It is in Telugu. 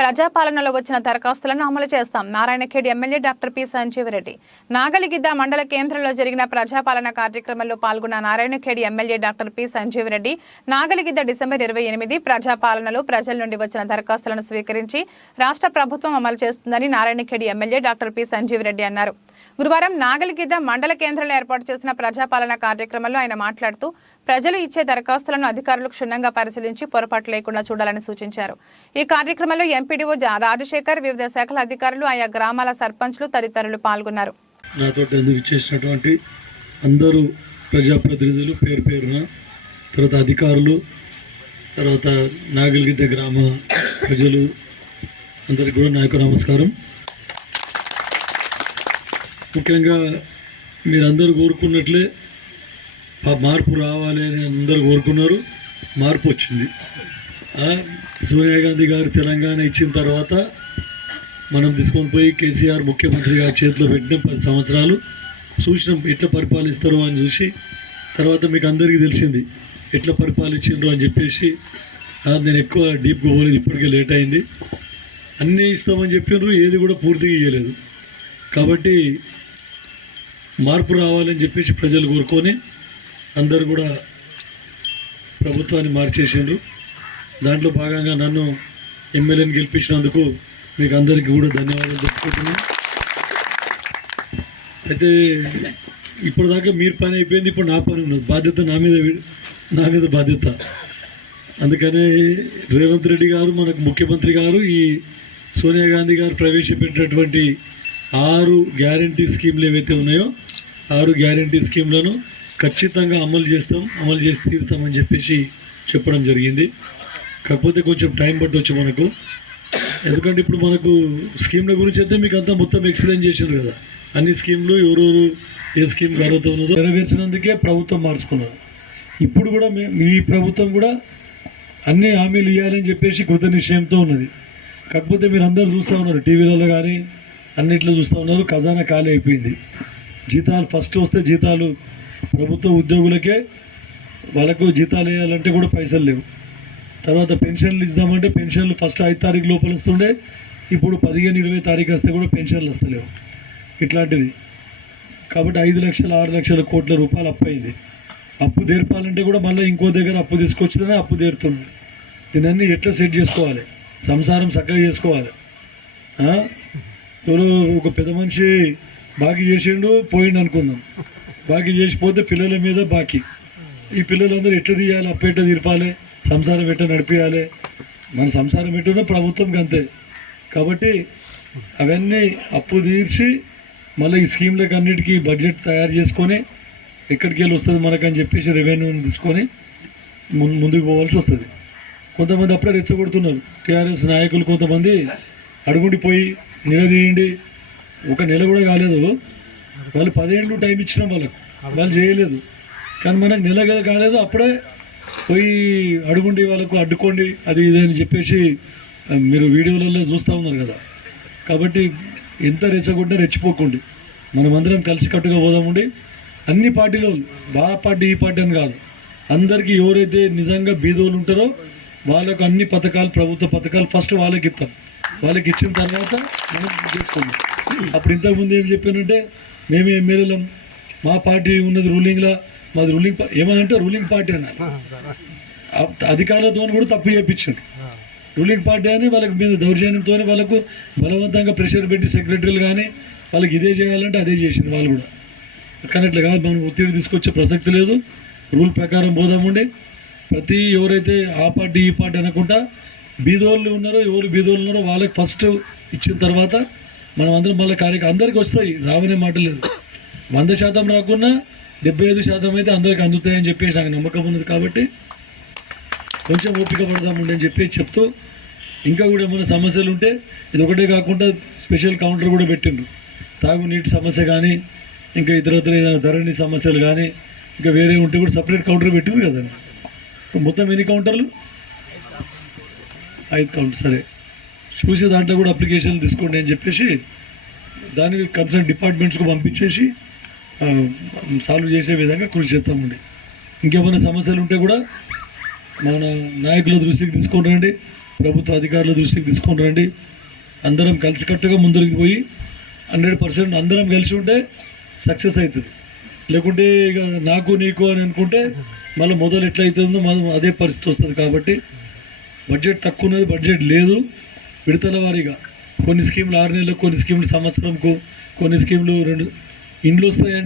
ప్రజాపాలనలో వచ్చిన దరఖాస్తులను అమలు చేస్తాం. Narayankhed MLA doctor P Sanjeeva Reddy. Nagalgidda మండల కేంద్రంలో జరిగిన ప్రజాపాలన కార్యక్రమంలో పాల్గొన్న Narayankhed MLA doctor P Sanjeeva Reddy Nagalgidda December 28 ప్రజాపాలనలో ప్రజల నుండి వచ్చిన దరఖాస్తులను స్వీకరించి రాష్ట్ర ప్రభుత్వం అమలు చేస్తుందని Narayankhed MLA doctor P Sanjeevareddy అన్నారు. గురువారం నాగలిగిద్ద మండల కేంద్రంలో ఏర్పాటు చేసిన ప్రజాపాలన కార్యక్రమంలో ఆయన మాట్లాడుతూ ప్రజలు ఇచ్చే దరఖాస్తులను అధికారులు క్షుణ్ణంగా పరిశీలించి పొరపాటు లేకుండా చూడాలని సూచించారు. ఈ కార్యక్రమంలో ఎంపీడీఓ రాజశేఖర్, వివిధ శాఖల అధికారులు, ఆయా గ్రామాల సర్పంచ్లు తదితరులు పాల్గొన్నారు. నాతో ఇచ్చేసినటువంటి అందరూ ప్రజాప్రతినిధులు పేరు పేరున, తర్వాత అధికారులు, తర్వాత నాగలిగిద్ద గ్రామ ప్రజలు అందరికీ కూడా నా యొక్క నమస్కారం. ముఖ్యంగా మీరందరూ కోరుకున్నట్లే మార్పు రావాలి అని అందరూ కోరుకున్నారు. మార్పు వచ్చింది. సోనియా గాంధీ గారు తెలంగాణ ఇచ్చిన తర్వాత మనం తీసుకొని పోయి కేసీఆర్ ముఖ్యమంత్రి గారి చేతిలో పెట్టిన 10 సంవత్సరాలు చూసినాం ఎట్లా పరిపాలిస్తారో అని చూసి, తర్వాత మీకు అందరికీ తెలిసింది ఎట్లా పరిపాలించిండ్రు అని చెప్పేసి. నేను ఎక్కువ డీప్గా పోలేదు, ఇప్పటికే లేట్ అయింది. అన్నీ ఇస్తామని చెప్పినారు, ఏది కూడా పూర్తిగా ఇవ్వలేదు. కాబట్టి మార్పు రావాలని చెప్పేసి ప్రజలు కోరుకొని అందరూ కూడా ప్రభుత్వాన్ని మార్చేసిండ్రు. దాంట్లో భాగంగా నన్ను ఎమ్మెల్యేని గెలిపించినందుకు మీకు అందరికీ కూడా ధన్యవాదాలు చెప్పుకుంటున్నాను. అయితే ఇప్పటిదాకా మీరు పని అయిపోయింది, ఇప్పుడు నా పని ఉన్నది. బాధ్యత నా మీద బాధ్యత. అందుకనే రేవంత్ రెడ్డి గారు, మనకు ముఖ్యమంత్రి గారు, ఈ సోనియా గాంధీ గారు ప్రవేశపెట్టినటువంటి 6 గ్యారంటీ స్కీమ్లు ఏవైతే ఉన్నాయో 6 గ్యారంటీ స్కీమ్లను ఖచ్చితంగా అమలు చేసి తీరుతామని చెప్పేసి చెప్పడం జరిగింది. కాకపోతే కొంచెం టైం పట్టవచ్చు మనకు. ఎందుకంటే ఇప్పుడు మనకు స్కీమ్ల గురించి అయితే మీకు అంతా మొత్తం ఎక్స్ప్లెయిన్ చేశారు కదా. అన్ని స్కీమ్లు ఎవరెవరు ఏ స్కీమ్కి అర్హత ఉన్నదో నెరవేర్చినందుకే ప్రభుత్వం మార్చుకున్నారు. ఇప్పుడు కూడా మీ ప్రభుత్వం కూడా అన్ని హామీలు ఇవ్వాలని చెప్పేసి కృత నిశ్చయంతో ఉన్నది. కాకపోతే మీరు అందరూ చూస్తూ ఉన్నారు, టీవీలలో కానీ అన్నిట్లో చూస్తూ ఉన్నారు, ఖజానా ఖాళీ అయిపోయింది. జీతాలు ఫస్ట్ వస్తే జీతాలు ప్రభుత్వ ఉద్యోగులకే, వాళ్ళకు జీతాలు వేయాలంటే కూడా పైసలు లేవు. తర్వాత పెన్షన్లు ఇద్దామంటే పెన్షన్లు ఫస్ట్ 5 తారీఖు లోపల వస్తుండే, ఇప్పుడు 15-20 తారీఖు వస్తే కూడా పెన్షన్లు వస్తలేవు. ఇట్లాంటిది. కాబట్టి 5 లక్షల 6 లక్షల కోట్ల రూపాయలు అప్పు అయింది. అప్పు తీర్పాలంటే కూడా మళ్ళీ ఇంకో దగ్గర అప్పు తీసుకొచ్చితేనే అప్పు తీరుతుంది. దీనన్నీ ఎట్లా సెట్ చేసుకోవాలి, సంసారం చక్కగా చేసుకోవాలి. ఎవరో ఒక పెద్ద మనిషి బాకీ చేసిండు పోయిండు అనుకుందాం. బాకీ చేసిపోతే పిల్లల మీద బాకీ. ఈ పిల్లలందరూ ఎట్లా తీయాలి, అప్పు ఎట్లా తీర్పాలి, సంసారం ఎట్లా నడిపించాలి. మన సంసారం ఎట్టున్నా ప్రభుత్వంకి అంతే. కాబట్టి అవన్నీ అప్పు తీర్చి మళ్ళీ ఈ స్కీమ్లకు అన్నిటికీ బడ్జెట్ తయారు చేసుకొని ఎక్కడికి వెళ్ళి వస్తుంది మనకని చెప్పేసి రెవెన్యూని తీసుకొని ముందుకు పోవాల్సి వస్తుంది. కొంతమంది అప్పుడే రెచ్చగొడుతున్నారు టీఆర్ఎస్ నాయకులు. కొంతమంది అడుగుండిపోయి నిలదీయండి, 1 నెల కూడా కాలేదు, వాళ్ళు 10 ఏళ్ళు టైం ఇచ్చినాం వాళ్ళకు, వాళ్ళు చేయలేదు. కానీ మనకు నెల కాలేదు, అప్పుడే పోయి అడుగుండి వాళ్ళకు అడ్డుకోండి అది ఇది అని చెప్పేసి మీరు వీడియోలలో చూస్తూ ఉన్నారు కదా. కాబట్టి ఎంత రెచ్చగొట్టినా రెచ్చిపోకండి, మనమందరం కలిసికట్టుగా పోదామండి. అన్ని పార్టీలో ఆ పార్టీ ఈ పార్టీ అని కాదు, అందరికీ ఎవరైతే నిజంగా బీదోళ్ళు ఉంటారో వాళ్ళకు అన్ని పథకాలు, ప్రభుత్వ పథకాలు ఫస్ట్ వాళ్ళకి ఇస్తాం. వాళ్ళకి ఇచ్చిన తర్వాత మనం చేసుకుందాం. అప్పుడు ఇంతకుముందు ఏం చెప్పానంటే, మేమే ఎమ్మెల్యేలం, మా పార్టీ ఉన్నది రూలింగ్లో, మాది రూలింగ్ ఏమనంటే రూలింగ్ పార్టీ అన్నారు. అధికారులతో కూడా తప్పు చేయించాడు. రూలింగ్ పార్టీ అని వాళ్ళకి మీద దౌర్జన్యంతో వాళ్ళకు బలవంతంగా ప్రెషర్ పెట్టి సెక్రటరీలు కానీ వాళ్ళకి ఇదే చేయాలంటే అదే చేసింది వాళ్ళు కూడా. కానీ అట్లా కాదు, మనం ఒత్తిడి తీసుకొచ్చే ప్రసక్తి లేదు. రూల్ ప్రకారం పోదామండి. ఎవరైతే ఆ పార్టీ ఈ పార్టీ అనకుండా బీదోళ్ళు ఉన్నారో, ఎవరు బీదోళ్ళు ఉన్నారో వాళ్ళకి ఫస్ట్ ఇచ్చిన తర్వాత మనం అందరం మళ్ళీ అందరికీ వస్తాయి, రావనే మాట లేదు. 100% రాకున్నా 75% అయితే అందరికి అందుతాయని చెప్పేసి నాకు నమ్మకం ఉన్నది. కాబట్టి కొంచెం ఓపిక పడదామండి అని చెప్పి చెప్తూ, ఇంకా కూడా ఏమైనా సమస్యలు ఉంటే ఇది ఒకటే కాకుండా స్పెషల్ కౌంటర్ కూడా పెట్టిండ్రు. తాగునీటి సమస్య కానీ, ఇంకా ఇతరత్ర ఏదైనా ధరణి సమస్యలు కానీ, ఇంకా వేరే ఉంటే కూడా సపరేట్ కౌంటర్ పెట్టిండ్రు కదా. మొత్తం ఎన్ని కౌంటర్లు? 5 కౌంటర్. సరే, చూసి దాంట్లో కూడా అప్లికేషన్లు తీసుకోండి అని చెప్పేసి దానికి కన్సర్న్ డిపార్ట్మెంట్స్కు పంపించేసి సాల్వ్ చేసే విధంగా కృషి చేస్తామండి. ఇంకేమైనా సమస్యలు ఉంటే కూడా మన నాయకుల దృష్టికి తీసుకొని రండి. ప్రభుత్వ అధికారుల దృష్టికి తీసుకొని రండి. అందరం కలిసికట్టుగా ముందుకు పోయి 100% అందరం కలిసి ఉంటే సక్సెస్ అవుతుంది. లేకుంటే ఇక నాకు నీకు అని అనుకుంటే మళ్ళీ మొదలు ఎట్లయితుందో అదే పరిస్థితి వస్తుంది. కాబట్టి బడ్జెట్ తక్కువ ఉన్నది, బడ్జెట్ లేదు. విడతల వారీగా కొన్ని స్కీములు 6 నెలలకు, కొన్ని స్కీములు సంవత్సరంకు, కొన్ని స్కీములు 2 ఇండ్లు వస్తాయంటే